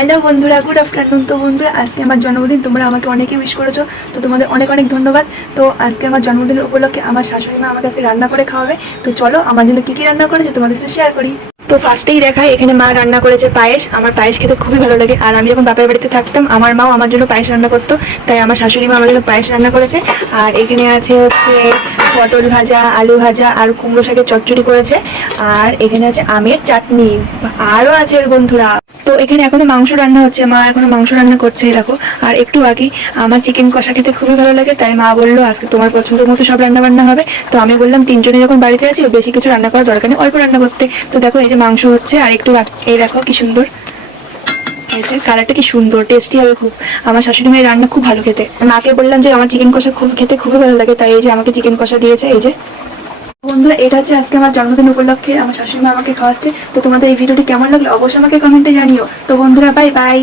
Hello বন্ধুরা, good afternoon. তো বন্ধুরা, আজকে আমার জন্মদিন। তোমরা আমাকে অনেকে উইশ করেছো, তো তোমাদের অনেক অনেক ধন্যবাদ। তো আজকে আমার জন্মদিনের উপলক্ষে আমার শাশুড়ি মা আমাকে আজকে রান্না করে খাওয়াবে। তো চলো আমার জন্য কী কী রান্না করেছে তোমাদের সাথে শেয়ার করি। তো ফার্স্টেই দেখাই, এখানে মা রান্না করেছে পায়েস। আমার পায়েস খেতে খুবই ভালো লাগে, আর আমি যখন বাপের বাড়িতে থাকতাম আমার মাও আমার জন্য পায়েস রান্না করতো, তাই আমার শাশুড়ি মা আমার জন্য পায়েস রান্না করেছে। আর এখানে আছে হচ্ছে পটল ভাজা, আলু ভাজা আর কুমড়ো শাকের চচ্চড়ি করেছে। আর এখানে আছে আমের চাটনি, আরও আছে বন্ধুরা। তো এখানে এখনো মাংস রান্না হচ্ছে, মা এখনো মাংস রান্না করছে, দেখো। আর একটু বাকি, আমার চিকেন কষা খেতে খুবই ভালো লাগে, তাই মা বললো আজকে তোমার পছন্দের মতো সব রান্না বান্না হবে। তো আমি বললাম তিনজনে যখন বাড়িতে আছি বেশি কিছু রান্না করার দরকার নেই, অল্প রান্না করতে। তো দেখো এই যে মাংস হচ্ছে, আর একটু এই দেখো কি সুন্দর কালারটা, কি সুন্দর টেস্টি হবে খুব। আমার শাশুড়ি মায়ের রান্না খুব ভালো খেতে। মাকে বললাম যে আমার চিকেন কষা খুব খেতে খুবই ভালো লাগে, তাই এই যে আমাকে চিকেন কষা দিয়েছে। এই যে বন্ধুরা, এটা হচ্ছে আজকে আমার জন্মদিন উপলক্ষে আমার শাশুড়ি মা আমাকে খাওয়াচ্ছে। তো তোমাদের এই ভিডিওটি কেমন লাগলো অবশ্যই আমাকে কমেন্টে জানিও। তো বন্ধুরা, বাই বাই।